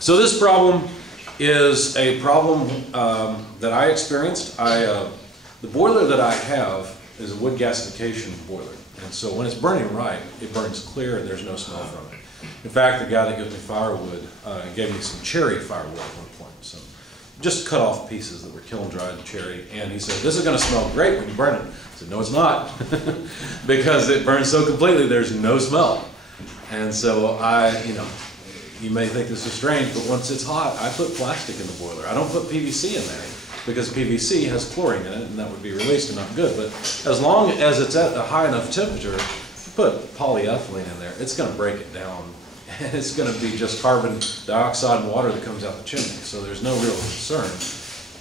So this problem is a problem that I experienced. The boiler that I have is a wood gasification boiler. And so when it's burning right, it burns clear and there's no smell from it. In fact, the guy that gives me firewood gave me some cherry firewood at one point. So just cut off pieces that were kiln dried cherry. And he said, this is going to smell great when you burn it. I said, no, it's not. Because it burns so completely, there's no smell. And so you may think this is strange, but once it's hot, I put plastic in the boiler. I don't put PVC in there because PVC has chlorine in it, and that would be released and not good. But as long as it's at a high enough temperature, you put polyethylene in there, it's going to break it down. And it's going to be just carbon dioxide and water that comes out the chimney. So there's no real concern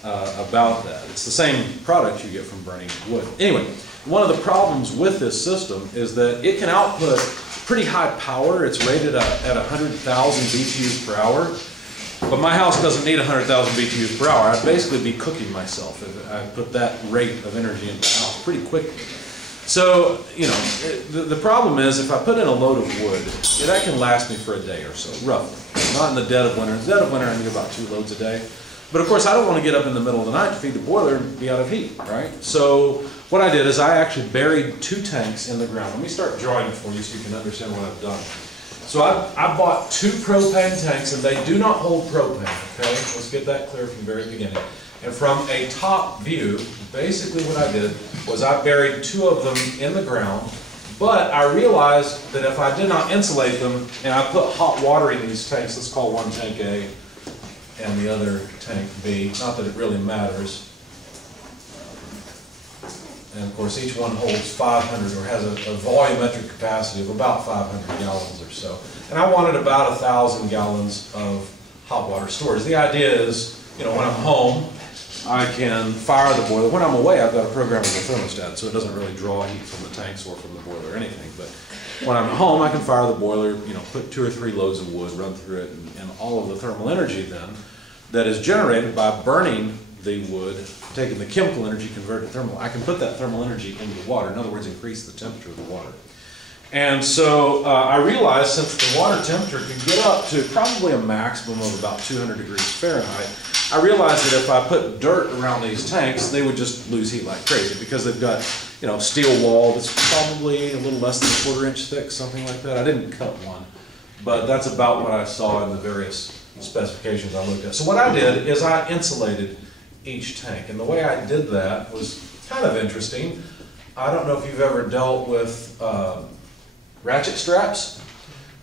about that. It's the same product you get from burning wood. Anyway, one of the problems with this system is that it can output pretty high power. It's rated at 100,000 BTUs per hour. But my house doesn't need 100,000 BTUs per hour. I'd basically be cooking myself if I put that rate of energy into the house pretty quickly. So, the problem is if I put in a load of wood, that can last me for a day or so, roughly. Not in the dead of winter. In the dead of winter, I can get about 2 loads a day. But of course, I don't want to get up in the middle of the night to feed the boiler and be out of heat, right? So what I did is I actually buried 2 tanks in the ground. Let me start drawing it for you so you can understand what I've done. So I bought 2 propane tanks, and they do not hold propane, okay? Let's get that clear from the very beginning. And from a top view, basically what I did was I buried 2 of them in the ground, but I realized that if I did not insulate them and I put hot water in these tanks, let's call one tank A and the other tank B, not that it really matters. And of course each one holds 500 or has a volumetric capacity of about 500 gallons or so. And I wanted about 1,000 gallons of hot water storage. The idea is, when I'm home, I can fire the boiler. When I'm away, I've got a programmable thermostat, so it doesn't really draw heat from the tanks or from the boiler or anything. But when I'm at home, I can fire the boiler, put 2 or 3 loads of wood, run through it, and all of the thermal energy then that is generated by burning the wood, taking the chemical energy, convert it to thermal. I can put that thermal energy into the water. In other words, increase the temperature of the water. And so I realized since the water temperature can get up to probably a maximum of about 200 degrees Fahrenheit, I realized that if I put dirt around these tanks, they would just lose heat like crazy because they've got, steel wall that's probably a little less than 1/4 inch thick, something like that. I didn't cut one, but that's about what I saw in the various specifications I looked at. So what I did is I insulated each tank, and the way I did that was kind of interesting. I don't know if you've ever dealt with ratchet straps.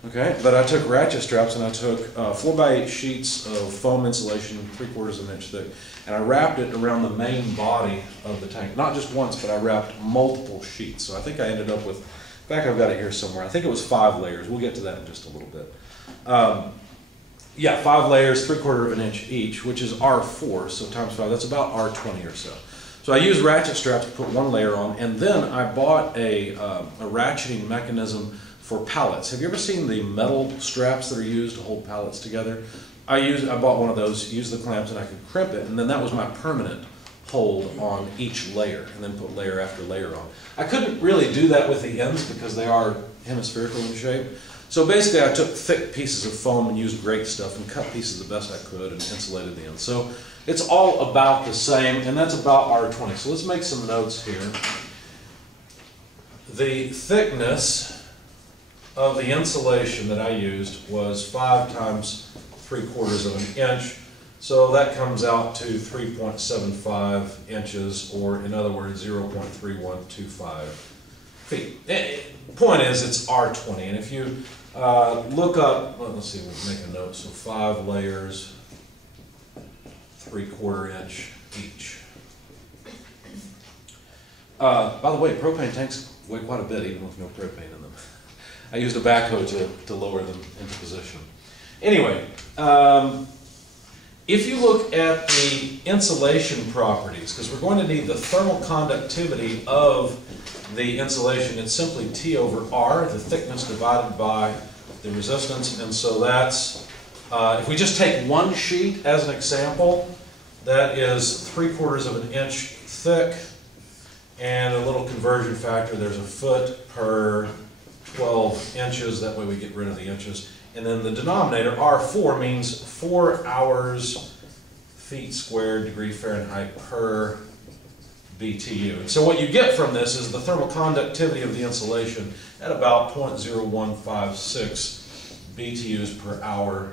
Okay, but I took ratchet straps and I took 4x8 sheets of foam insulation, 3/4 of an inch thick, and I wrapped it around the main body of the tank. Not just once, but I wrapped multiple sheets. So I think I ended up with, in fact, I've got it here somewhere. I think it was 5 layers. We'll get to that in just a little bit. Yeah, 5 layers, 3/4 of an inch each, which is R4, so times 5, that's about R20 or so. So I used ratchet straps to put 1 layer on, and then I bought a ratcheting mechanism for pallets. Have you ever seen the metal straps that are used to hold pallets together? I bought one of those, used the clamps, and I could crimp it, and then that was my permanent hold on each layer, and then put layer after layer on. I couldn't really do that with the ends because they are hemispherical in shape. So basically I took thick pieces of foam and used great stuff and cut pieces the best I could and insulated the ends. So it's all about the same, and that's about R20. So let's make some notes here. The thickness of the insulation that I used was 5 times 3/4 of an inch. So that comes out to 3.75 inches, or in other words, 0.3125 feet. Point is, it's R20, and if you look up, well, let's see, we'll make a note. So 5 layers, 3/4 inch each. By the way, propane tanks weigh quite a bit, even with no propane in them. I used a backhoe to lower them into position. Anyway, if you look at the insulation properties, because we're going to need the thermal conductivity of the insulation, it's simply T over R, the thickness divided by the resistance, and so that's, if we just take 1 sheet as an example, that is 3/4 of an inch thick, and a little conversion factor, there's a foot per 12 inches, that way we get rid of the inches. And then the denominator, R4, means 4 hours, feet squared, degree Fahrenheit per BTU. And so what you get from this is the thermal conductivity of the insulation at about 0.0156 BTUs per hour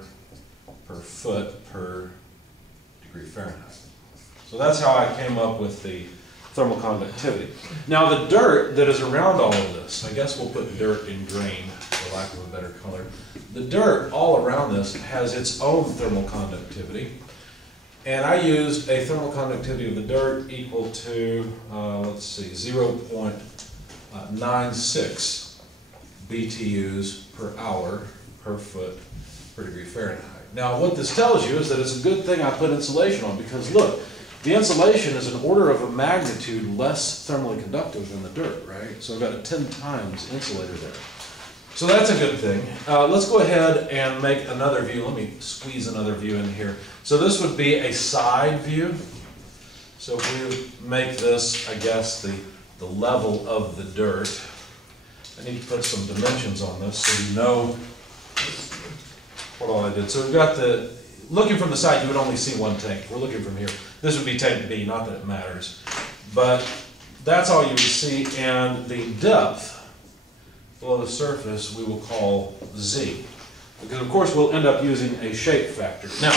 per foot per degree Fahrenheit. So that's how I came up with the thermal conductivity. Now the dirt that is around all of this, I guess we'll put dirt in green for lack of a better color. The dirt all around this has its own thermal conductivity. And I used a thermal conductivity of the dirt equal to, let's see, 0.96 BTUs per hour per foot per degree Fahrenheit. Now what this tells you is that it's a good thing I put insulation on, because look, the insulation is an order of a magnitude less thermally conductive than the dirt, right? So I've got a 10 times insulator there. So that's a good thing. Let's go ahead and make another view. Let me squeeze another view in here. So this would be a side view. So if we make this, I guess, the level of the dirt. I need to put some dimensions on this so you know what all I did. So we've got the, looking from the side, you would only see one tank. We're looking from here. This would be tank B, not that it matters. But that's all you would see, and the depth below the surface we will call Z. Because of course we'll end up using a shape factor. Now,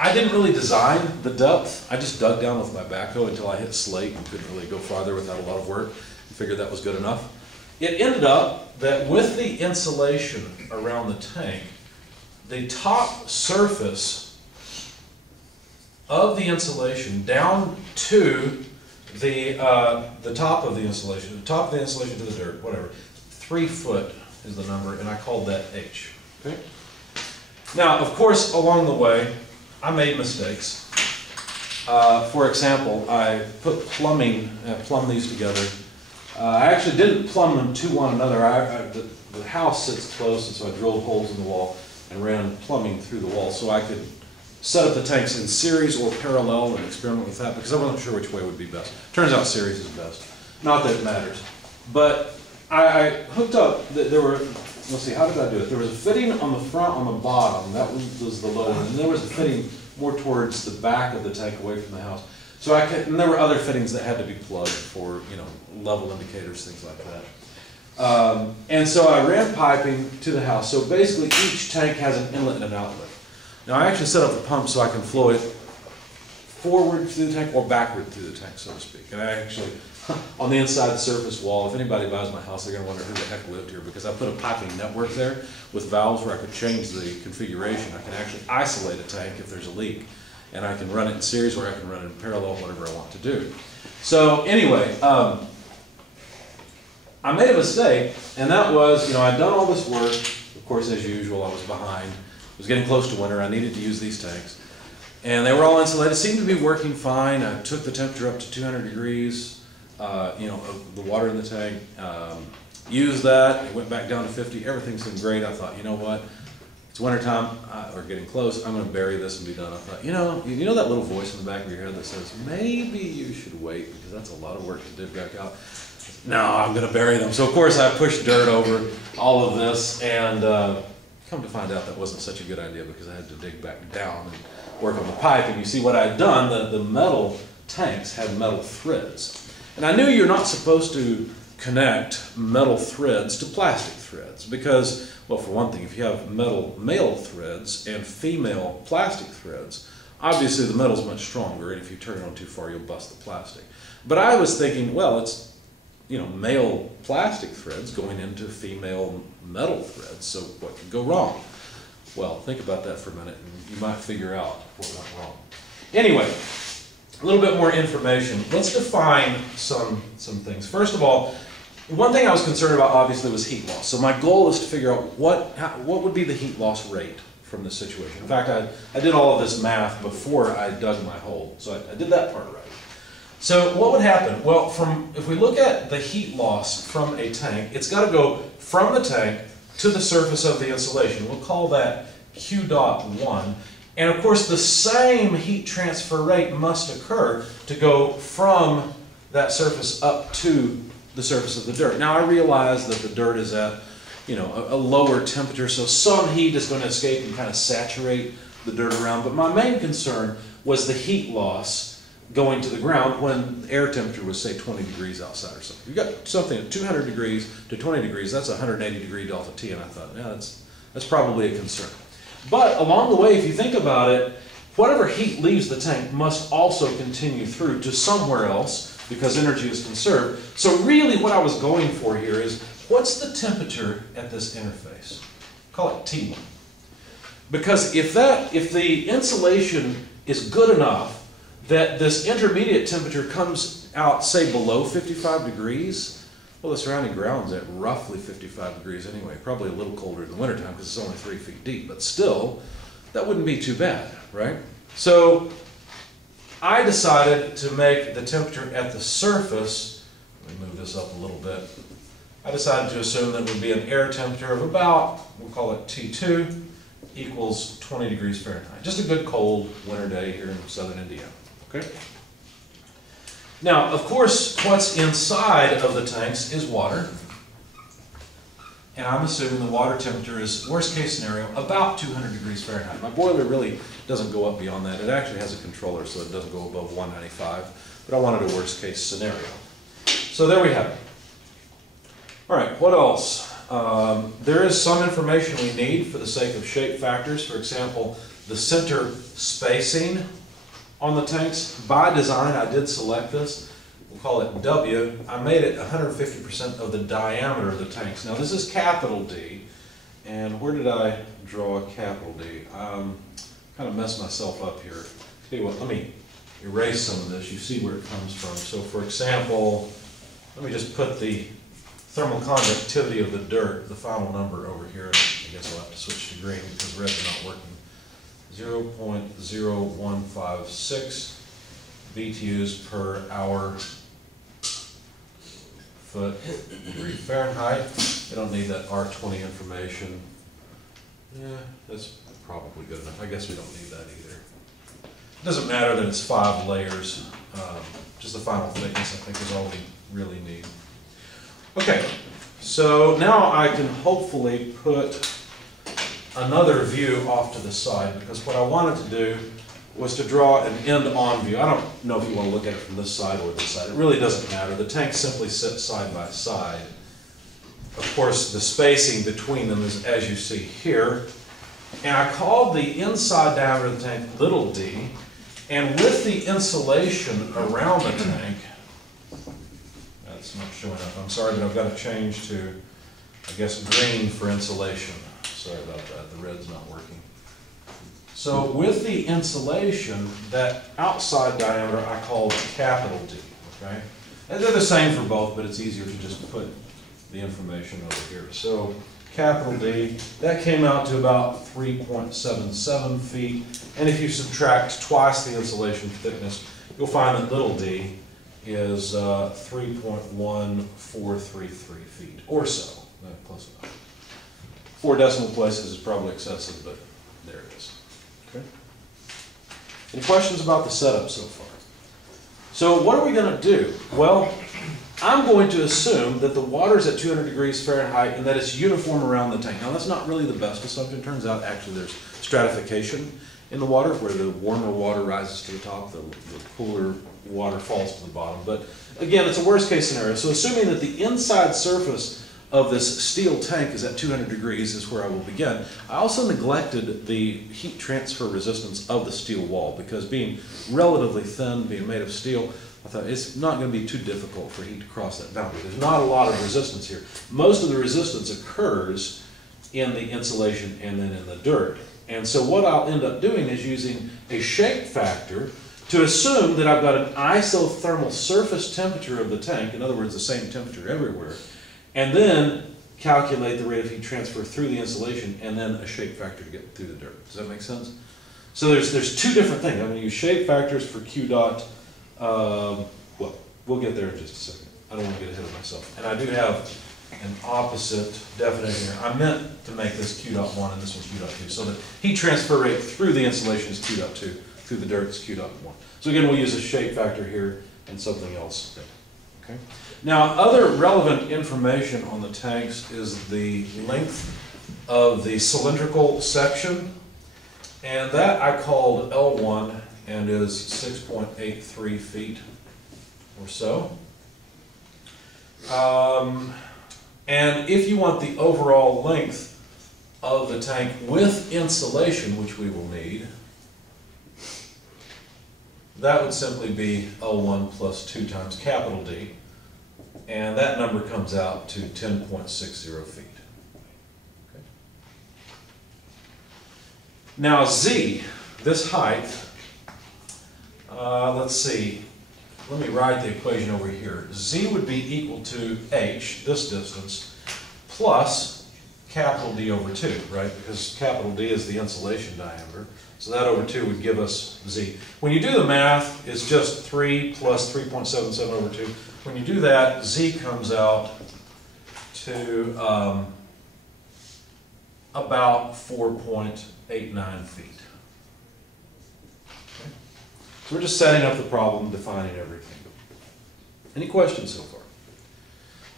I didn't really design the depth. I just dug down with my backhoe until I hit slate and couldn't really go farther without a lot of work. I figured that was good enough. It ended up that with the insulation around the tank, the top surface of the insulation down to the top of the insulation, to the dirt, whatever, 3 foot is the number, and I called that H. Okay? Now, of course, along the way, I made mistakes. For example, I put plumbed these together. I actually didn't plumb them to one another. The house sits close, and so I drilled holes in the wall and ran plumbing through the wall so I could set up the tanks in series or parallel and experiment with that, because I wasn't sure which way would be best. Turns out series is best. Not that it matters. But I hooked up, there were, let's see, how did I do it? There was a fitting on the front, on the bottom, that was the low one, and there was a fitting more towards the back of the tank away from the house. So and there were other fittings that had to be plugged for, you know, level indicators, things like that. And so I ran piping to the house. So basically each tank has an inlet and an outlet. Now I actually set up the pump so I can flow it forward through the tank or backward through the tank, so to speak. And I actually, on the inside the surface wall, if anybody buys my house, they're going to wonder who the heck lived here, because I put a piping network there with valves where I could change the configuration. I can actually isolate a tank if there's a leak, and I can run it in series or I can run it in parallel, whatever I want to do. So anyway, I made a mistake, and that was, you know, I'd done all this work. Of course, as usual, I was behind. It was getting close to winter. I needed to use these tanks. And they were all insulated. Seemed to be working fine. I took the temperature up to 200 degrees, you know, the water in the tank. Used that. It went back down to 50. Everything seemed great. I thought, you know what? It's wintertime, or getting close. I'm going to bury this and be done. I thought, you know that little voice in the back of your head that says, maybe you should wait, because that's a lot of work to dig back out. No, I'm going to bury them. So of course I pushed dirt over all of this, and come to find out that wasn't such a good idea, because I had to dig back down and work on the pipe. And you see what I had done, the metal tanks had metal threads. And I knew you're not supposed to connect metal threads to plastic threads, because, well, for one thing, if you have metal male threads and female plastic threads, obviously the metal's much stronger, and if you turn it on too far, you'll bust the plastic. But I was thinking, well, it's, you know, male plastic threads going into female metal threads, so what could go wrong? Well, think about that for a minute, and you might figure out what went wrong. Anyway, a little bit more information. Let's define some things. First of all, one thing I was concerned about, obviously, was heat loss. So my goal is to figure out what would be the heat loss rate from this situation. In fact, I did all of this math before I dug my hole, so I did that part right. So what would happen? Well, if we look at the heat loss from a tank, it's got to go from the tank to the surface of the insulation. We'll call that Q dot 1. And of course, the same heat transfer rate must occur to go from that surface up to the surface of the dirt. Now, I realize that the dirt is at you know, a lower temperature, so some heat is going to escape and kind of saturate the dirt around. But my main concern was the heat loss going to the ground when air temperature was, say, 20 degrees outside or something. You've got something at 200 degrees to 20 degrees, that's a 180 degree delta T, and I thought, yeah, that's probably a concern. But along the way, if you think about it, whatever heat leaves the tank must also continue through to somewhere else because energy is conserved. So really what I was going for here is, what's the temperature at this interface? Call it T1. Because if the insulation is good enough that this intermediate temperature comes out, say, below 55 degrees, well, the surrounding ground's at roughly 55 degrees anyway, probably a little colder in the wintertime because it's only 3 feet deep, but still, that wouldn't be too bad, right? So I decided to make the temperature at the surface, let me move this up a little bit, I decided to assume that it would be an air temperature of about, we'll call it T2, equals 20 degrees Fahrenheit. Just a good cold winter day here in southern Indiana. Okay? Now, of course, what's inside of the tanks is water. And I'm assuming the water temperature is, worst case scenario, about 200 degrees Fahrenheit. My boiler really doesn't go up beyond that. It actually has a controller, so it doesn't go above 195. But I wanted a worst case scenario. So there we have it. All right, what else? There is some information we need for the sake of shape factors. For example, the center spacing on the tanks. By design, I did select this. We'll call it W. I made it 150% of the diameter of the tanks. Now, this is capital D. And where did I draw a capital D? Kind of messed myself up here. Tell you what, let me erase some of this. You see where it comes from. So, for example, let me just put the thermal conductivity of the dirt, the final number over here. I guess I'll have to switch to green because red is not working. 0.0156 BTUs per hour foot degree Fahrenheit. I don't need that R20 information. Yeah, that's probably good enough. I guess we don't need that either. It doesn't matter that it's 5 layers. Just the final thickness, I think, is all we really need. Okay, so now I can hopefully put another view off to the side, because what I wanted to do was to draw an end-on view. I don't know if you want to look at it from this side or this side. It really doesn't matter. The tanks simply sit side by side. Of course, the spacing between them is as you see here. And I called the inside diameter of the tank little d, and with the insulation around the tank, that's not showing up. I'm sorry, but I've got to change to, I guess, green for insulation. Sorry about that, the red's not working. So with the insulation, that outside diameter I called capital D, okay? And they're the same for both, but it's easier to just put the information over here. So capital D, that came out to about 3.77 feet. And if you subtract twice the insulation thickness, you'll find that little d is 3.1433 feet or so. Close enough. 4 decimal places is probably excessive, but there it is. Okay. Any questions about the setup so far? So what are we going to do? Well, I'm going to assume that the water is at 200 degrees Fahrenheit and that it's uniform around the tank. Now, that's not really the best assumption. It turns out actually there's stratification in the water where the warmer water rises to the top, the cooler water falls to the bottom. But again, it's a worst case scenario. So assuming that the inside surface of this steel tank is at 200 degrees is where I will begin. I also neglected the heat transfer resistance of the steel wall because being relatively thin, being made of steel, I thought it's not going to be too difficult for heat to cross that boundary. There's not a lot of resistance here. Most of the resistance occurs in the insulation and then in the dirt. And so what I'll end up doing is using a shape factor to assume that I've got an isothermal surface temperature of the tank, in other words, the same temperature everywhere, and then calculate the rate of heat transfer through the insulation and then a shape factor to get through the dirt. Does that make sense? So there's two different things. I'm going to use shape factors for Q dot. Well, we'll get there in just a second. I don't want to get ahead of myself. And I do have an opposite definition here. I meant to make this Q dot 1 and this one's Q dot 2. So the heat transfer rate through the insulation is Q dot 2. Through the dirt is Q dot 1. So again, we'll use a shape factor here and something else. Okay. Now, other relevant information on the tanks is the length of the cylindrical section, and that I called L1 and is 6.83 feet or so. And if you want the overall length of the tank with insulation, which we will need, that would simply be L1 plus 2 times capital D, and that number comes out to 10.60 feet. Okay. Now Z, this height, let's see, let me write the equation over here. Z would be equal to H, this distance, plus capital D over 2, right? Because capital D is the insulation diameter. So that over 2 would give us Z. When you do the math, it's just 3 plus 3.77 over 2. When you do that, Z comes out to about 4.89 feet. Okay. So we're just setting up the problem, defining everything. Any questions so far?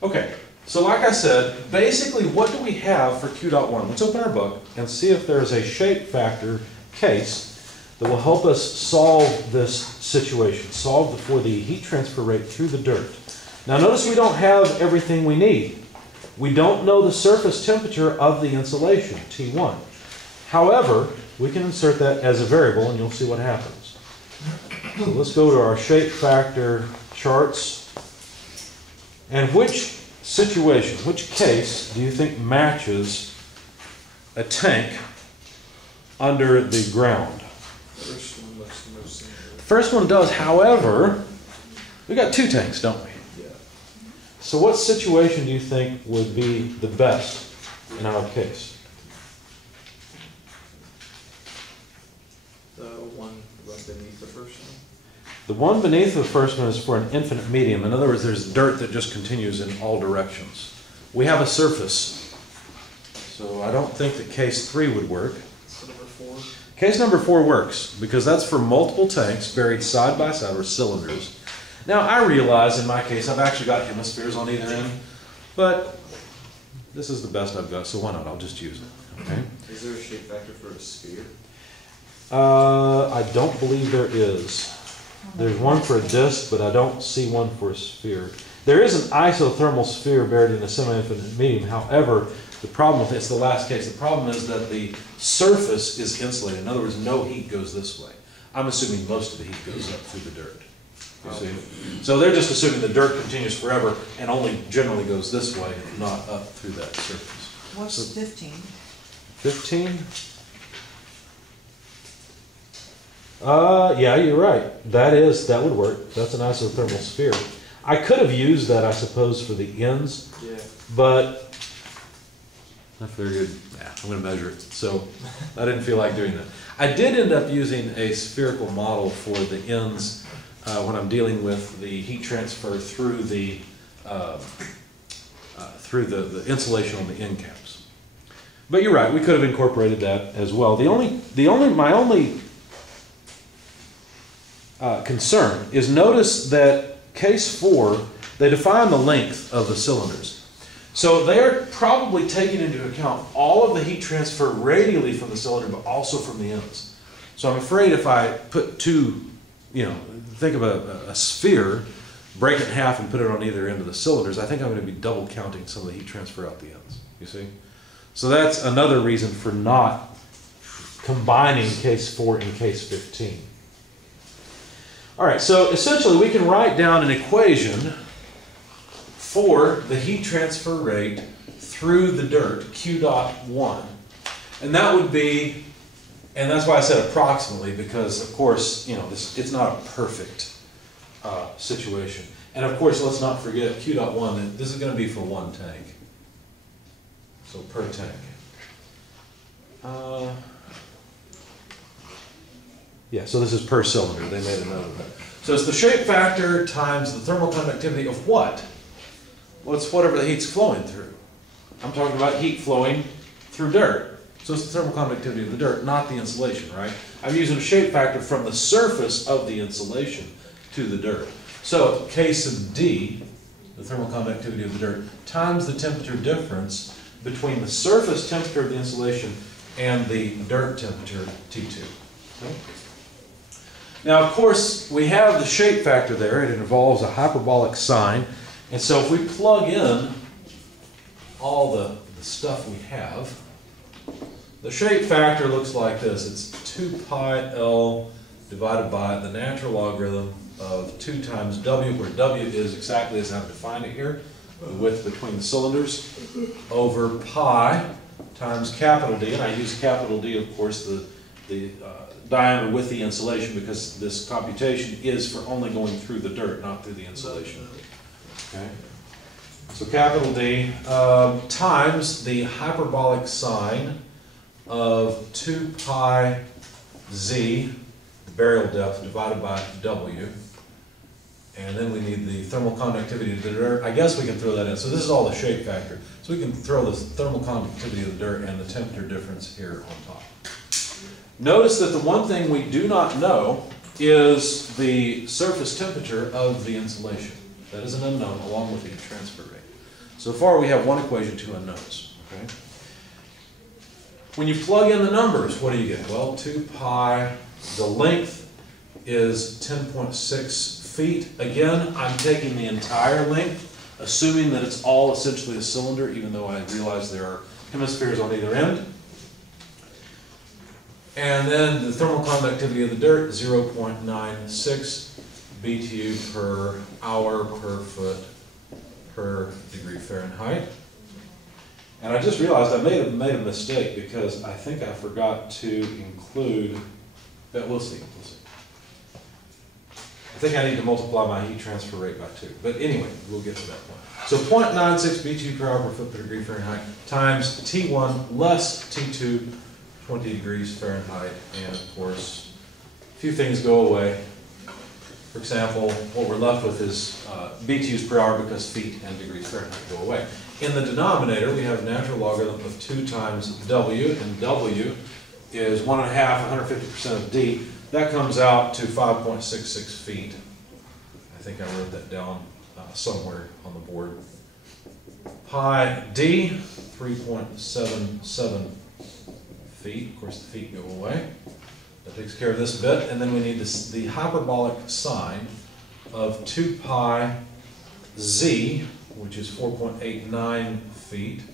Okay, so like I said, basically what do we have for Q dot 1? Let's open our book and see if there's a shape factor case that will help us solve this situation, solve for the heat transfer rate through the dirt. Now notice we don't have everything we need. We don't know the surface temperature of the insulation, T1. However, we can insert that as a variable and you'll see what happens. So let's go to our shape factor charts. And which situation, which case do you think matches a tank under the ground? First one looks the most simple. First one does, however, we got 2 tanks, don't we? Yeah. So what situation do you think would be the best in our case? The one right beneath the first one. The one beneath the first one is for an infinite medium. In other words, there's dirt that just continues in all directions. We have a surface. So I don't think that case 3 would work. So number 4. Case number 4 works because that's for multiple tanks buried side by side, or cylinders. Now I realize in my case I've actually got hemispheres on either end, but this is the best I've got, so why not? I'll just use it. Okay. Is there a shape factor for a sphere? I don't believe there is. There's one for a disc, but I don't see one for a sphere. There is an isothermal sphere buried in a semi-infinite medium. However, the problem with it, it's the last case, the problem is that the surface is insulated. In other words, no heat goes this way. I'm assuming most of the heat goes up through the dirt. You see? So they're just assuming the dirt continues forever and only generally goes this way, not up through that surface. What's 15? 15? Yeah, you're right. That would work. That's an isothermal sphere. I could have used that, I suppose, for the ends, Yeah. but I figured, I'm going to measure it. So I didn't feel like doing that. I did end up using a spherical model for the ends when I'm dealing with the heat transfer through the insulation on the end caps. But you're right. We could have incorporated that as well. My only concern is notice that case 4, they define the length of the cylinders. So they're probably taking into account all of the heat transfer radially from the cylinder, but also from the ends. So I'm afraid if I put 2, think of a sphere, break it in half and put it on either end of the cylinders, I think I'm going to be double counting some of the heat transfer out the ends, you see? So that's another reason for not combining case 4 and case 15. All right, so essentially we can write down an equation for the heat transfer rate through the dirt, Q dot 1. And that would be, and that's why I said approximately, because of course, it's not a perfect situation. And of course, let's not forget Q dot 1, that this is going to be for one tank. So per tank. Yeah, so this is per cylinder. They made a note of that. So it's the shape factor times the thermal conductivity of what? Well, it's whatever the heat's flowing through. I'm talking about heat flowing through dirt. So it's the thermal conductivity of the dirt, not the insulation, right? I'm using a shape factor from the surface of the insulation to the dirt. So case of D, the thermal conductivity of the dirt, times the temperature difference between the surface temperature of the insulation and the dirt temperature, T2. Okay? Now, of course, we have the shape factor there, and it involves a hyperbolic sign. And so if we plug in all the stuff we have, the shape factor looks like this. It's 2 pi L divided by the natural logarithm of 2 times W, where W is exactly as I've defined it here, the width between the cylinders, over pi times capital D. And I use capital D, of course, the diameter with the insulation, because this computation is for only going through the dirt, not through the insulation. Okay. So capital D times the hyperbolic sign of 2 pi Z, the burial depth, divided by W. And then we need the thermal conductivity of the dirt. I guess we can throw that in. So this is all the shape factor. So we can throw the thermal conductivity of the dirt and the temperature difference here on top. Notice that the one thing we do not know is the surface temperature of the insulation. That is an unknown, along with the heat transfer rate. So far we have one equation, 2 unknowns. Okay? When you plug in the numbers, what do you get? Well, 2 pi, the length is 10.6 feet. Again, I'm taking the entire length, assuming that it's all essentially a cylinder, even though I realize there are hemispheres on either end. And then the thermal conductivity of the dirt, 0.96 BTU per hour per foot per degree Fahrenheit. And I just realized I may have made a mistake, because I think I forgot to include, but we'll see. I think I need to multiply my heat transfer rate by 2. But anyway, we'll get to that point. So 0.96 BTU per hour per foot per degree Fahrenheit times T1 less T2, 20 degrees Fahrenheit. And of course, a few things go away. For example, what we're left with is BTUs per hour, because feet and degrees Fahrenheit go away. In the denominator, we have natural logarithm of 2 times W, and W is 1.5, 150% of D. That comes out to 5.66 feet. I think I wrote that down somewhere on the board. Pi D, 3.77 feet. Of course, the feet go away. That takes care of this bit. And then we need the hyperbolic sign of 2 pi Z, which is 4.89 feet,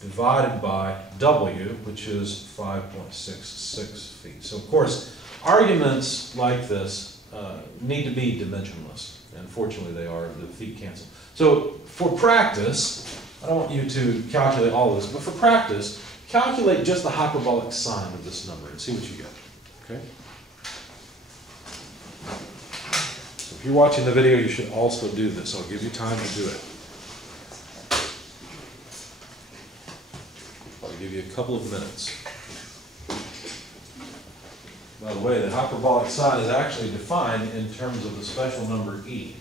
divided by W, which is 5.66 feet. So, of course, arguments like this need to be dimensionless, and fortunately they are. The feet cancel. So for practice, I don't want you to calculate all of this, but for practice, calculate just the hyperbolic sign of this number and see what you get. Okay? So if you're watching the video, you should also do this. I'll give you time to do it. I'll give you a couple of minutes. By the way, the hyperbolic sign is actually defined in terms of the special number E.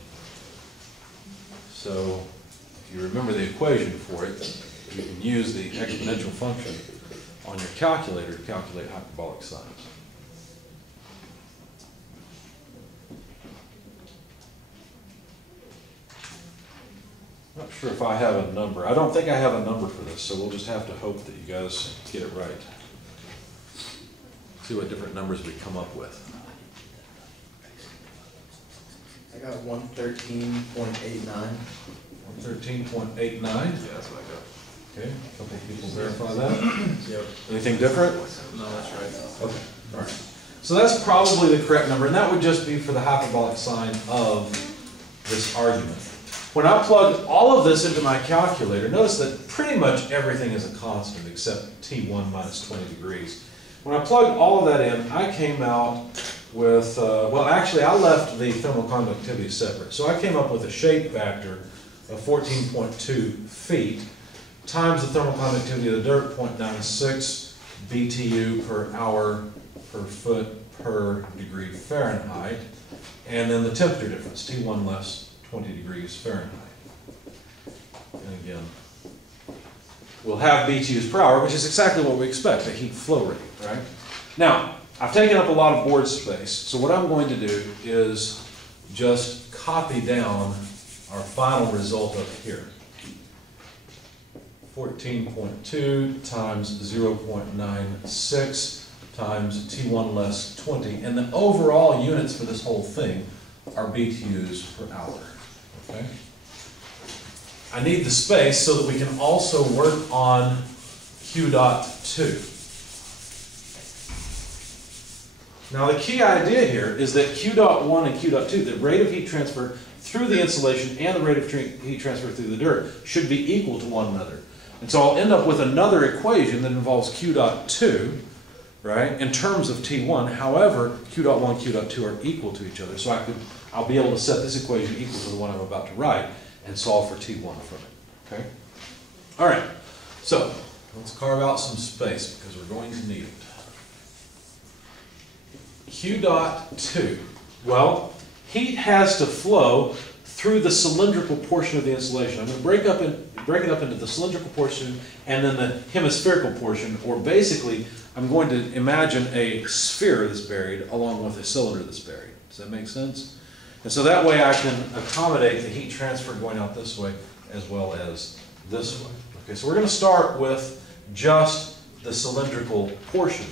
So if you remember the equation for it, you can use the exponential function on your calculator to calculate hyperbolic signs. Not sure if I have a number. I don't think I have a number for this, so we'll just have to hope that you guys get it right. See what different numbers we come up with. I got 113.89. 113.89. Yeah, that's what I got. Okay, a couple of people verify that. Yep. Anything different? No, that's right. Okay, all right. So that's probably the correct number, and that would just be for the hyperbolic sign of this argument. When I plug all of this into my calculator, notice that pretty much everything is a constant except T1 minus 20 degrees. When I plugged all of that in, I came out with, well, actually, I left the thermal conductivity separate. So I came up with a shape factor of 14.2 feet times the thermal conductivity of the dirt, 0.96 BTU per hour per foot per degree Fahrenheit, and then the temperature difference, T1 less 20 degrees Fahrenheit. And again, we'll have BTUs per hour, which is exactly what we expect, a heat flow rate, right? Now, I've taken up a lot of board space, so what I'm going to do is just copy down our final result up here. 14.2 times 0.96 times T1 less 20. And the overall units for this whole thing are BTUs per hour. Okay? I need the space so that we can also work on Q dot 2. Now the key idea here is that Q dot 1 and Q dot 2, the rate of heat transfer through the insulation and the rate of heat transfer through the dirt, should be equal to one another. And so I'll end up with another equation that involves Q dot 2, right, in terms of T1. However, Q dot 1 and Q dot 2 are equal to each other. So I'll be able to set this equation equal to the one I'm about to write and solve for T1 from it. Okay? All right. So let's carve out some space because we're going to need it. Q dot 2. Well, heat has to flow through the cylindrical portion of the insulation. I'm going to break it up into the cylindrical portion and then the hemispherical portion, or basically I'm going to imagine a sphere that's buried along with a cylinder that's buried. Does that make sense? And so that way I can accommodate the heat transfer going out this way as well as this way. Okay, so we're going to start with just the cylindrical portion.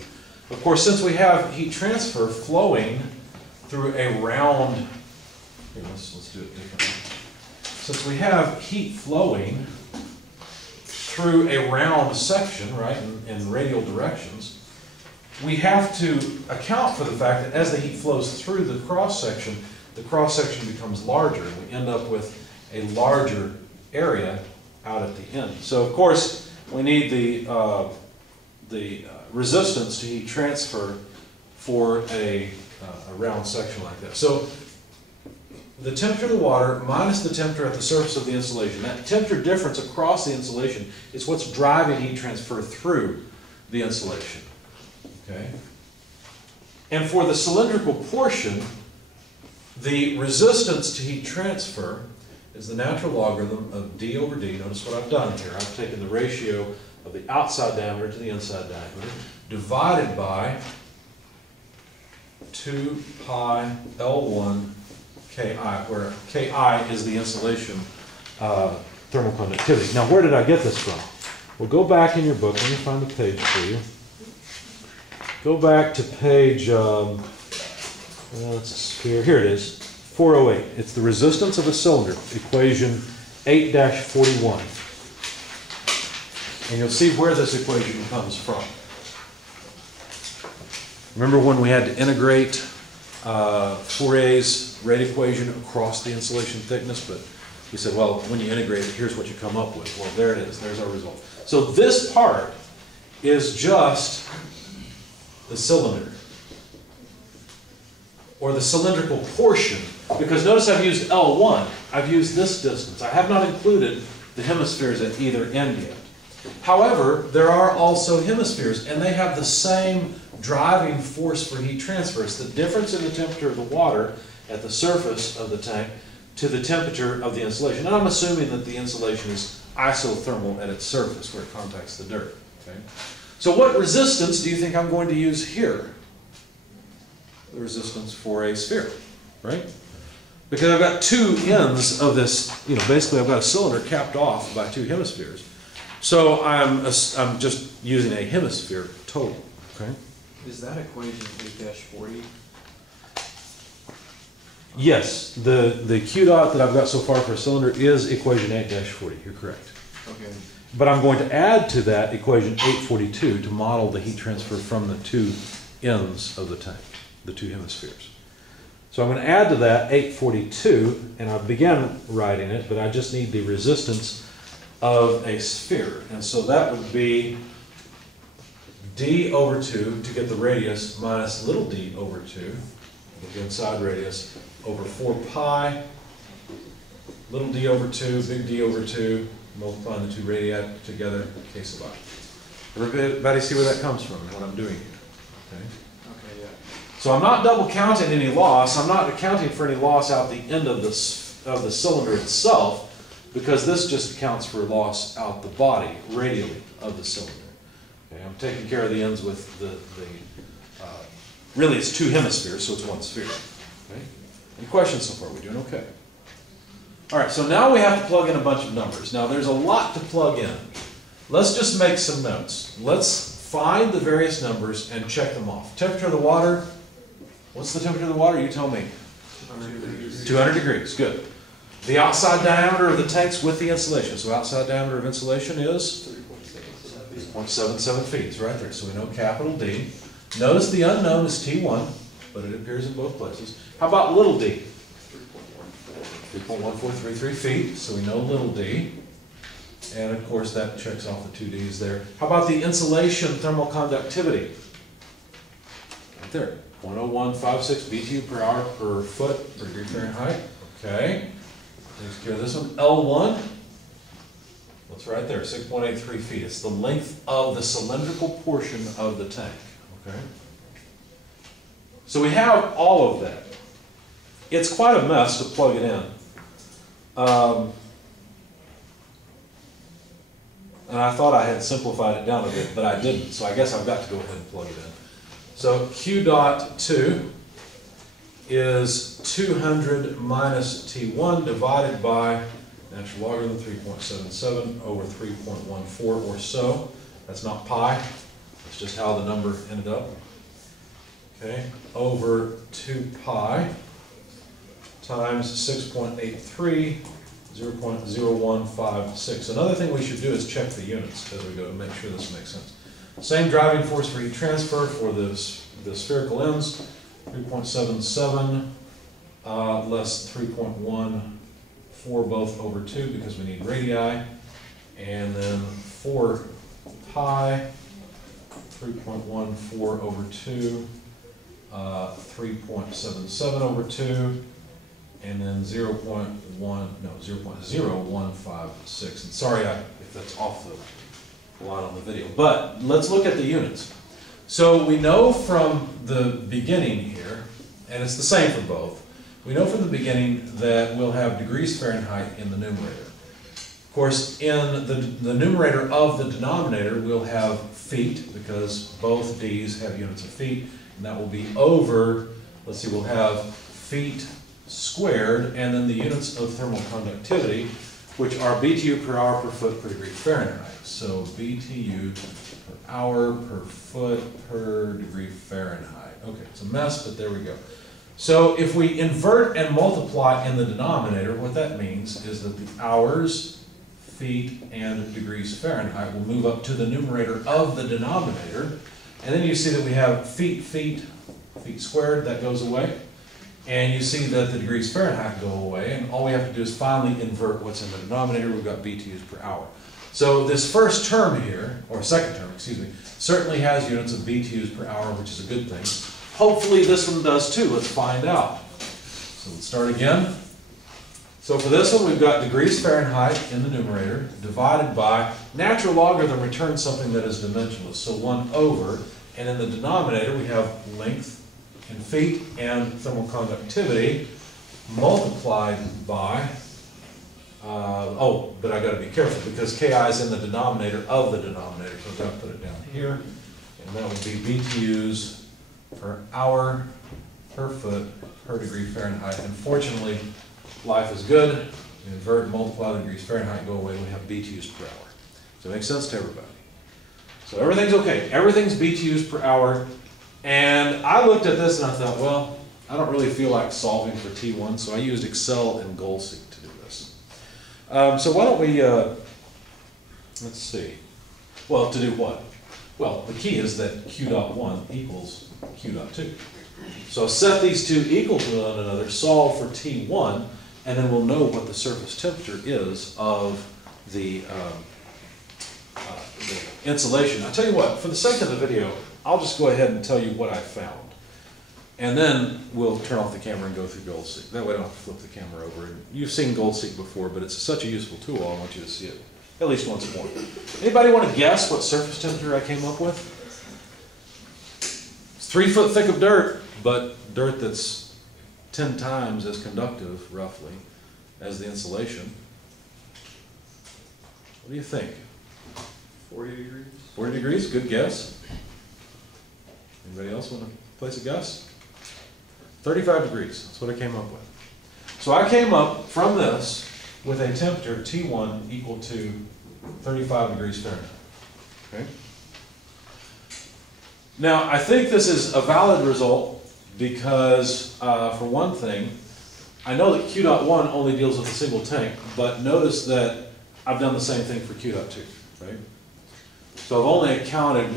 Of course, since we have heat transfer flowing through a round, here, let's do it differently. Since we have heat flowing through a round section, right, in radial directions, we have to account for the fact that as the heat flows through the cross section becomes larger, and we end up with a larger area out at the end. So, of course, we need the resistance to heat transfer for a round section like that. So the temperature of the water minus the temperature at the surface of the insulation, that temperature difference across the insulation is what's driving heat transfer through the insulation. Okay? And for the cylindrical portion, the resistance to heat transfer is the natural logarithm of d over d. Notice what I've done here. I've taken the ratio of the outside diameter to the inside diameter divided by 2 pi L1 Ki, where Ki is the insulation thermal conductivity. Now, where did I get this from? Well, go back in your book. Let me find the page for you. Go back to page, here it is, 408. It's the resistance of a cylinder, equation 8-41. And you'll see where this equation comes from. Remember when we had to integrate Fourier's rate equation across the insulation thickness? But we said, well, when you integrate it, here's what you come up with. Well, there it is. There's our result. So this part is just the cylinder, or the cylindrical portion, because notice I've used L1. I've used this distance. I have not included the hemispheres at either end yet. However, there are also hemispheres, and they have the same driving force for heat transfer. It's the difference in the temperature of the water at the surface of the tank to the temperature of the insulation. And I'm assuming that the insulation is isothermal at its surface where it contacts the dirt. Okay? So what resistance do you think I'm going to use here? The resistance for a sphere, right? Because I've got two ends of this, basically I've got a cylinder capped off by two hemispheres. So I'm just using a hemisphere total, okay? Is that equation 8-40? Yes, the Q dot that I've got so far for a cylinder is equation 8-40, you're correct. Okay. But I'm going to add to that equation 842 to model the heat transfer from the two ends of the tank, the two hemispheres. So I'm going to add to that 842, and I began writing it, but I just need the resistance of a sphere. And so that would be d over 2 to get the radius minus little d over 2, the inside radius, over 4 pi, little d over 2, big D over 2, multiplying the two radii together, case of I. Everybody see where that comes from and what I'm doing here? Okay? Okay, yeah. So I'm not double counting any loss. I'm not accounting for any loss out the end of the cylinder itself, because this just accounts for loss out the body, radially, of the cylinder. Okay, I'm taking care of the ends with really it's two hemispheres, so it's one sphere. Okay? Any questions so far? We're doing okay. All right, so now we have to plug in a bunch of numbers. Now there's a lot to plug in. Let's just make some notes. Let's find the various numbers and check them off. Temperature of the water. What's the temperature of the water? You tell me. 200 degrees, good. The outside diameter of the tanks with the insulation. So outside diameter of insulation is 3.77 feet. It's right there. So we know capital D. Notice the unknown is T1, but it appears in both places. How about little d? 3.1433 feet. So we know little d. And of course that checks off the two D's there. How about the insulation thermal conductivity? Right there. 0.0156 BTU per hour per foot per degree Fahrenheit. Okay. Takes care of this one. L1. What's right there? 6.83 feet. It's the length of the cylindrical portion of the tank. Okay. So we have all of that. It's quite a mess to plug it in. And I thought I had simplified it down a bit, but I didn't. So I guess I've got to go ahead and plug it in. So Q dot 2 is 200 minus T1 divided by natural logarithm 3.77 over 3.14 or so. That's not pi. That's just how the number ended up. Okay, over 2 pi times 6.83, 0.0156. Another thing we should do is check the units as we go to make sure this makes sense. Same driving force for heat transfer for the spherical ends, 3.77 less 3.14 both over 2 because we need radii, and then 4 pi, 3.14 over 2, 3.77 over 2, and then 0.0156. And sorry if that's off the line on the video, but let's look at the units. So we know from the beginning here, and it's the same for both, we know from the beginning that we'll have degrees Fahrenheit in the numerator. Of course, in the numerator of the denominator, we'll have feet, because both D's have units of feet, and that will be over, let's see, we'll have feet squared, and then the units of thermal conductivity, which are BTU per hour per foot per degree Fahrenheit. So BTU per hour per foot per degree Fahrenheit. Okay, it's a mess, but there we go. So if we invert and multiply in the denominator, what that means is that the hours, feet, and degrees Fahrenheit will move up to the numerator of the denominator. And then you see that we have feet squared, that goes away. And you see that the degrees Fahrenheit go away, and all we have to do is finally invert what's in the denominator. We've got BTUs per hour. So this first term here, or second term, excuse me, certainly has units of BTUs per hour, which is a good thing. Hopefully this one does too. Let's find out. So let's start again. So for this one, we've got degrees Fahrenheit in the numerator divided by natural logarithm returns something that is dimensionless, so 1 over, and in the denominator we have length in feet and thermal conductivity multiplied by, oh, but I got to be careful because Ki is in the denominator of the denominator, so I've got to put it down here, and that would be BTUs per hour per foot per degree Fahrenheit. And fortunately, life is good. We invert and multiply the degrees Fahrenheit, go away, we have BTUs per hour. Does that make sense to everybody? So everything's okay. Everything's BTUs per hour. And I looked at this and I thought, well, I don't really feel like solving for T1, so I used Excel and GoalSeek to do this. So why don't we, let's see. Well, to do what? Well, the key is that Q dot 1 equals Q dot 2. So set these two equal to one another, solve for T1, and then we'll know what the surface temperature is of the insulation. I'll tell you what, for the sake of the video, I'll just go ahead and tell you what I found. And then we'll turn off the camera and go through GoalSeek. That way I don't have to flip the camera over. And you've seen GoalSeek before, but it's such a useful tool, I want you to see it at least once more. Anybody want to guess what surface temperature I came up with? It's 3 foot thick of dirt, but dirt that's 10 times as conductive, roughly, as the insulation. What do you think? 40 degrees. 40 degrees, good guess. Anybody else want to place a guess? 35 degrees, that's what I came up with. So I came up from this with a temperature T1 equal to 35 degrees Fahrenheit. Okay? Now, I think this is a valid result because, for one thing, I know that Q.1 only deals with a single tank, but notice that I've done the same thing for Q.2, right? So I've only accounted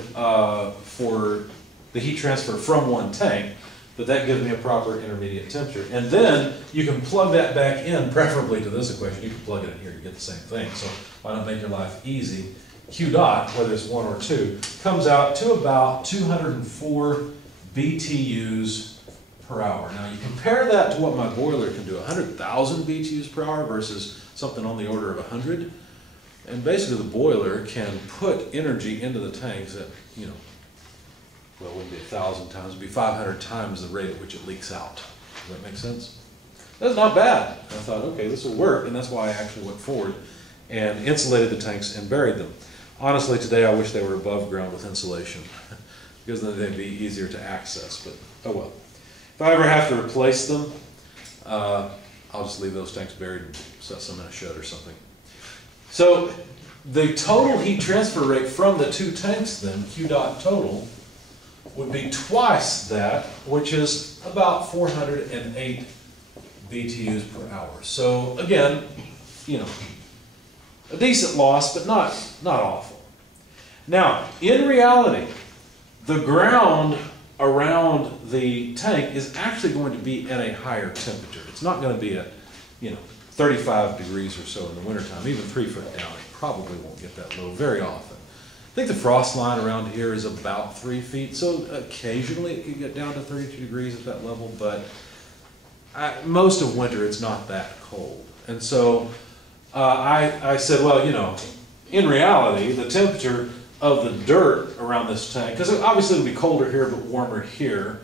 for the heat transfer from one tank, but that gives me a proper intermediate temperature. And then you can plug that back in, preferably to this equation. You can plug it in here, you get the same thing. So why not make your life easy? Q dot, whether it's 1 or 2, comes out to about 204 BTUs per hour. Now you compare that to what my boiler can do, 100,000 BTUs per hour versus something on the order of 100. And basically the boiler can put energy into the tanks at, you know, well, it wouldn't be 1,000 times, it would be 500 times the rate at which it leaks out. Does that make sense? That's not bad. I thought, okay, this will work, and that's why I actually went forward and insulated the tanks and buried them. Honestly, today I wish they were above ground with insulation, because then they'd be easier to access, but oh well. If I ever have to replace them, I'll just leave those tanks buried and set some in a shed or something. So the total heat transfer rate from the two tanks then, Q dot total, would be twice that, which is about 408 BTUs per hour. So again, you know, a decent loss, but not awful. Now, in reality, the ground around the tank is actually going to be at a higher temperature. It's not going to be at, you know, 35 degrees or so in the wintertime. Even 3 foot down, it probably won't get that low very often. I think the frost line around here is about 3 feet, so occasionally it can get down to 32 degrees at that level, but most of winter it's not that cold. And so I said, well, you know, in reality, the temperature of the dirt around this tank, because obviously it'll be colder here but warmer here,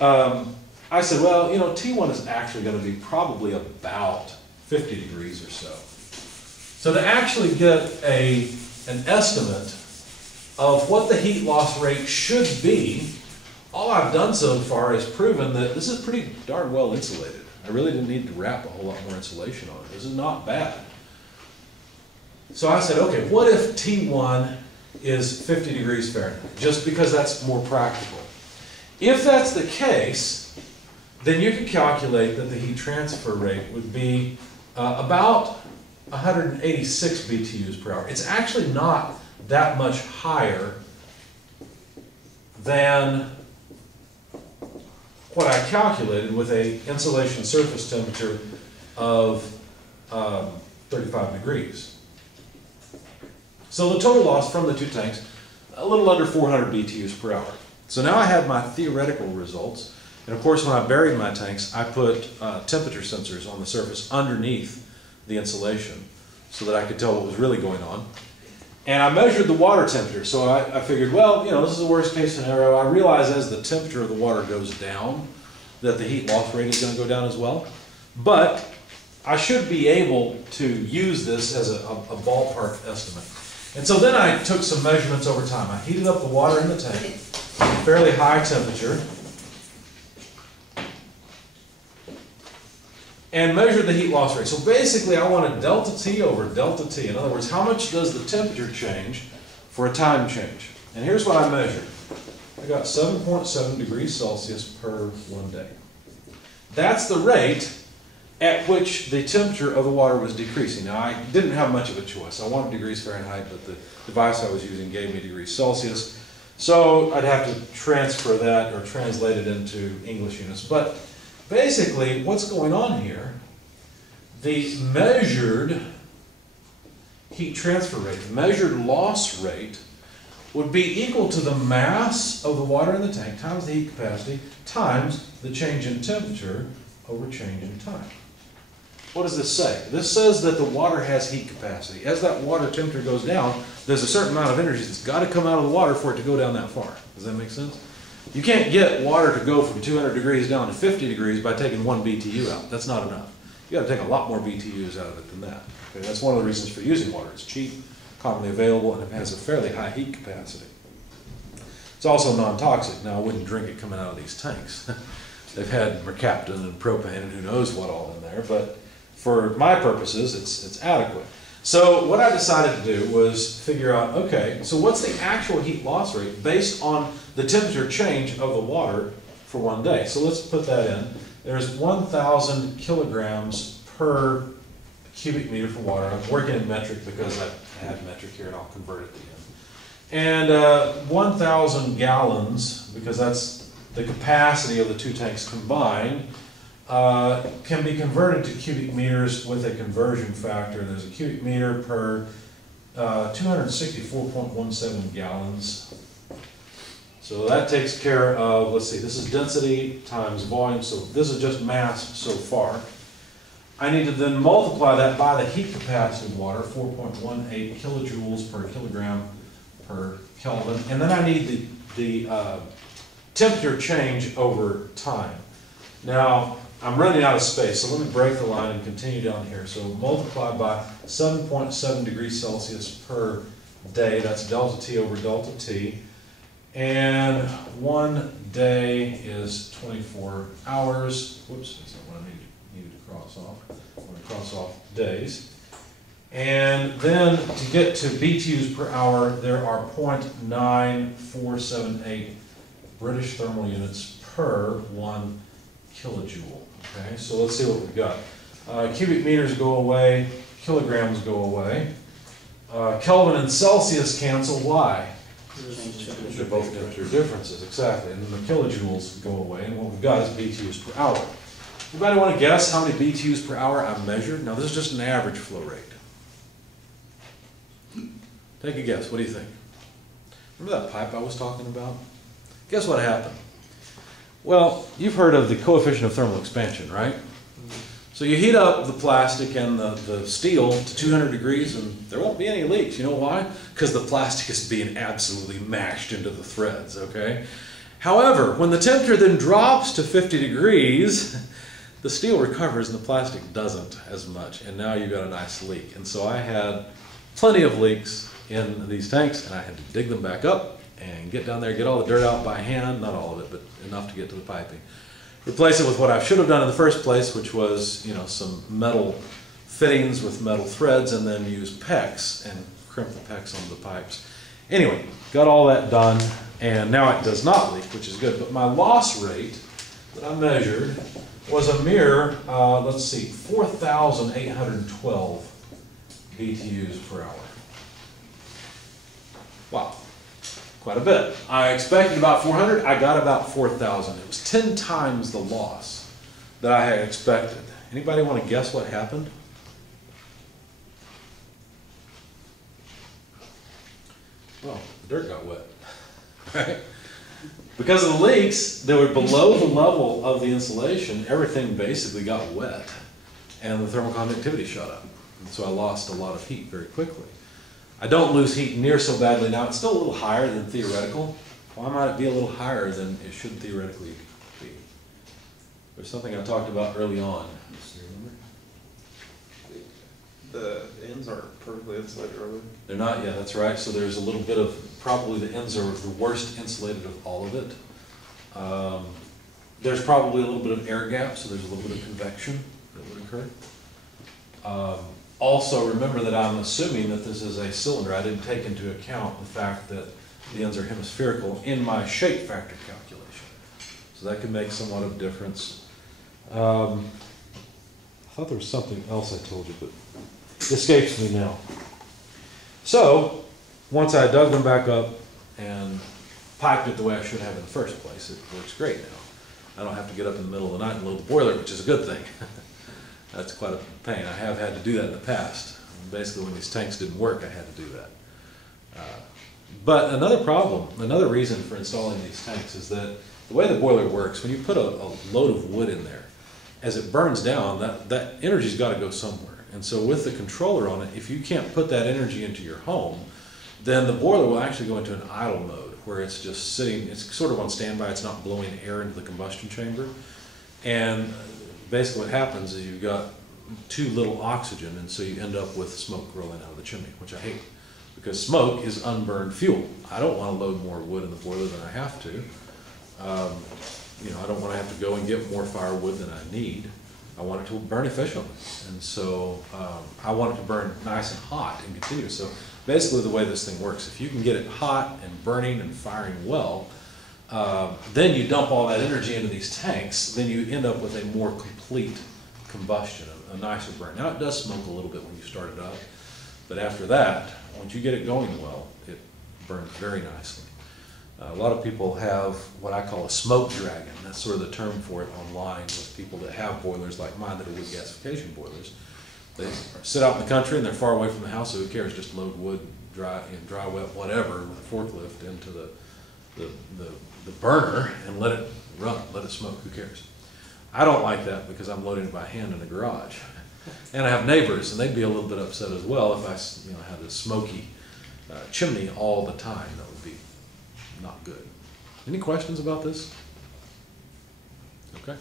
I said, well, you know, T1 is actually going to be probably about 50 degrees or so. So to actually get an estimate of what the heat loss rate should be, all I've done so far is proven that this is pretty darn well insulated. I really didn't need to wrap a whole lot more insulation on it. This is not bad. So I said, okay, what if T1 is 50 degrees Fahrenheit? Just because that's more practical. If that's the case, then you can calculate that the heat transfer rate would be about 186 BTUs per hour. It's actually not that much higher than what I calculated with a insulation surface temperature of 35 degrees. So the total loss from the two tanks, a little under 400 BTUs per hour. So now I have my theoretical results, and of course when I buried my tanks, I put temperature sensors on the surface underneath the insulation so that I could tell what was really going on. And I measured the water temperature, so I figured, well, you know, this is the worst case scenario. I realize as the temperature of the water goes down, that the heat loss rate is going to go down as well. But I should be able to use this as a ballpark estimate. And so then I took some measurements over time. I heated up the water in the tank, fairly high temperature, and measured the heat loss rate. So basically I wanted delta T over delta T. In other words, how much does the temperature change for a time change? And here's what I measured. I got 7.7 degrees Celsius per 1 day. That's the rate at which the temperature of the water was decreasing. Now I didn't have much of a choice. I wanted degrees Fahrenheit, but the device I was using gave me degrees Celsius. So I'd have to transfer that or translate it into English units. But basically, what's going on here, the measured heat transfer rate, the measured loss rate, would be equal to the mass of the water in the tank times the heat capacity times the change in temperature over change in time. What does this say? This says that the water has heat capacity. As that water temperature goes down, there's a certain amount of energy that's got to come out of the water for it to go down that far. Does that make sense? You can't get water to go from 200 degrees down to 50 degrees by taking 1 BTU out. That's not enough. You got to take a lot more BTUs out of it than that. Okay, that's one of the reasons for using water. It's cheap, commonly available, and it has a fairly high heat capacity. It's also non-toxic. Now, I wouldn't drink it coming out of these tanks. They've had mercaptan and propane and who knows what all in there, but for my purposes, it's adequate. So what I decided to do was figure out, okay, so what's the actual heat loss rate based on the temperature change of the water for one day? So let's put that in. There's 1,000 kilograms per cubic meter for water. I'm working in metric because I had metric here and I'll convert it to yen. And 1,000 gallons, because that's the capacity of the two tanks combined, can be converted to cubic meters with a conversion factor. There's a cubic meter per 264.17 gallons. So that takes care of, let's see, this is density times volume, so this is just mass so far. I need to then multiply that by the heat capacity of water, 4.18 kilojoules per kilogram per Kelvin, and then I need the temperature change over time. Now, I'm running out of space, so let me break the line and continue down here. So multiply by 7.7 degrees Celsius per day, that's delta T over delta T. And one day is 24 hours. Whoops, that's not what I needed to cross off. I'm going to cross off days. And then to get to BTUs per hour, there are 0.9478 British thermal units per 1 kilojoule. Okay, so let's see what we've got. Cubic meters go away, kilograms go away. Kelvin and Celsius cancel. Why? They're both temperature differences, exactly. And then the kilojoules go away, and what we've got is BTUs per hour. Anybody want to guess how many BTUs per hour I've measured? Now, this is just an average flow rate. Take a guess. What do you think? Remember that pipe I was talking about? Guess what happened? Well, you've heard of the coefficient of thermal expansion, right? So you heat up the plastic and the steel to 200 degrees and there won't be any leaks. You know why? Because the plastic is being absolutely mashed into the threads, okay? However, when the temperature then drops to 50 degrees, the steel recovers and the plastic doesn't as much, and now you've got a nice leak. And so I had plenty of leaks in these tanks, and I had to dig them back up and get down there, get all the dirt out by hand, not all of it, but enough to get to the piping. Replace it with what I should have done in the first place, which was, you know, some metal fittings with metal threads, and then use PEX and crimp the PEX onto the pipes. Anyway, got all that done, and now it does not leak, which is good. But my loss rate that I measured was a mere, let's see, 4,812 BTUs per hour. Wow. Quite a bit. I expected about 400, I got about 4,000. It was 10 times the loss that I had expected. Anybody want to guess what happened? Well, the dirt got wet, right? Because of the leaks that were below the level of the insulation, everything basically got wet and the thermal conductivity shot up. And so I lost a lot of heat very quickly. I don't lose heat near so badly now. It's still a little higher than theoretical. Why might it be a little higher than it should theoretically be? There's something I talked about early on. The ends aren't perfectly insulated, are they? They're not yet, that's right. So there's a little bit of, probably the ends are the worst insulated of all of it. There's probably a little bit of air gap, so there's a little bit of convection that would occur. Also, remember that I'm assuming that this is a cylinder. I didn't take into account the fact that the ends are hemispherical in my shape factor calculation. So that can make somewhat of a difference. I thought there was something else I told you, but it escapes me now. So, once I dug them back up and piped it the way I should have in the first place, it works great now. I don't have to get up in the middle of the night and load the boiler, which is a good thing. That's quite a pain. I have had to do that in the past. Basically, when these tanks didn't work, I had to do that. But another problem, another reason for installing these tanks is that the way the boiler works, when you put a load of wood in there, as it burns down, that energy's got to go somewhere. And so with the controller on it, if you can't put that energy into your home, then the boiler will actually go into an idle mode, where it's just sitting, it's sort of on standby, it's not blowing air into the combustion chamber. And basically what happens is you've got too little oxygen, and so you end up with smoke rolling out of the chimney, which I hate, because smoke is unburned fuel. I don't want to load more wood in the boiler than I have to. You know, I don't want to have to go and get more firewood than I need. I want it to burn efficiently. And so I want it to burn nice and hot and continuous. So basically the way this thing works, if you can get it hot and burning and firing well, then you dump all that energy into these tanks, then you end up with a more complete combustion, a nicer burn. Now it does smoke a little bit when you start it up, but after that, once you get it going well, it burns very nicely. A lot of people have what I call a smoke dragon. That's sort of the term for it online with people that have boilers like mine that are wood gasification boilers. They sit out in the country and they're far away from the house, so who cares? Just load wood, dry, wet, whatever, with a forklift into the burner and let it run, let it smoke, who cares? I don't like that because I'm loading it by hand in the garage. And I have neighbors and they'd be a little bit upset as well if I had a smoky chimney all the time. That would be not good. Any questions about this? Okay.